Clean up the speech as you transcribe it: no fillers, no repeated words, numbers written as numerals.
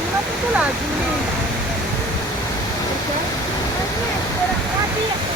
mamma tutto là, Giulia. Perché? Ma niente, ragazzi.